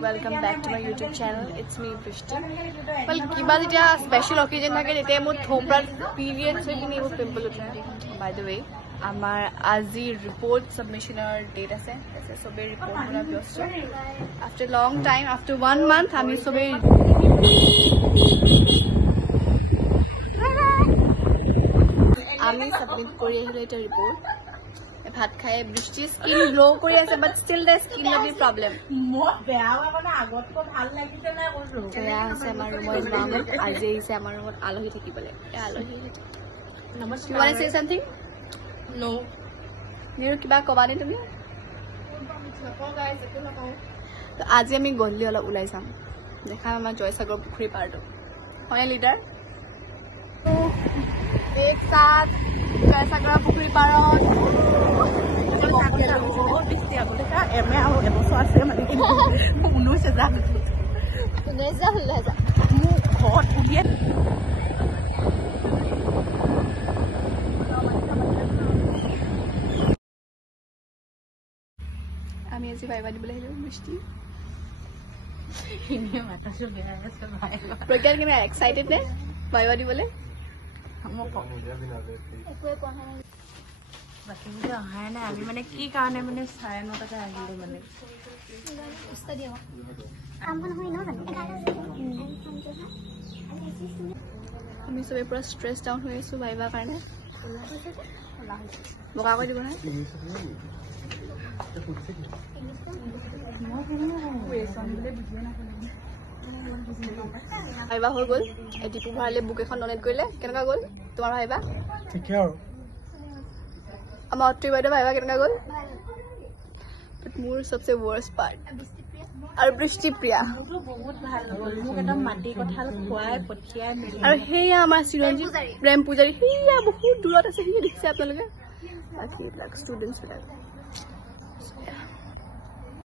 welcome back to my YouTube channel. It's me, Prishti. Well, kiba jeta special occasion thake jete mo thoprat period se kini mo pimple uthe. By the way, amar aji report submission date ase. Ase sobe report bana byosto. After long time, after 1 month, ami sobe আমি submit kori ahilo eta report. ভাত খাই বৃষ্টি skin glow কৰি আছে but still the skin লাগি problem মোৰ বেয়া মানে আগতকৈ ভাল লাগিছে না কৈছো বেয়া আছে আমাৰ ৰুমত মামত আজি আহিছে আমাৰ ৰুমত আলহী থাকিবলৈ আলহী নমস্কাৰ want to say something no Niru কিবা কবানে তুমি তো আজি আমি গধূলি অলপ ওলাই যাম দেখাম আমাৰ জয়সাগৰ পুখুৰী পাৰটো হয় লিডাৰ তো এক সাথ জয়সাগৰ পুখুৰী পাৰত এমএ আৰু এবছৰ আছে মানে কি 19,000 মোৰ ঘৰত উলিয়াই আমি আজি ভাইবা দিবলৈ আহিলো বৃষ্টি প্ৰজ্ঞান কিনে এক্সাইটেড নে ভাইবা দিবলৈ আমি মানে কি কাৰণে মানে 9:30 আহিলো মানে আমি সবে পুৰা ষ্ট্ৰেছ ডাউন হৈ আছো ভাইবা কাৰণে বগা কৰি দিব না ভাইবা হৈ গ'ল ডিপু ভৰালে বুক এখন ডনেট কৰিলে কেনেকুৱা গ'ল তোমাৰ ভাইবা ঠিকে আৰু আমাৰ অত্ৰি বাইদেউ ভাইবা কেনেকুৱা গ'ল বাট মোৰ সবচে ৱৰ্ষ্ট পাৰ্ট আৰু বৃষ্টিপ্ৰিয়া বহুত ভাল হ'ল মোক একদম মাটি কঁঠাল খুৱাই পঠিয়াই মেলি আৰু সেয়া আমাৰ চিৰঞ্জীৱ প্ৰেম পূজাৰী সেয়া বহুত দূৰত আছে সেয়া দেখিছে আপোনালোকে বাকী এইবিলাক ষ্টুডেণ্টছবিলাক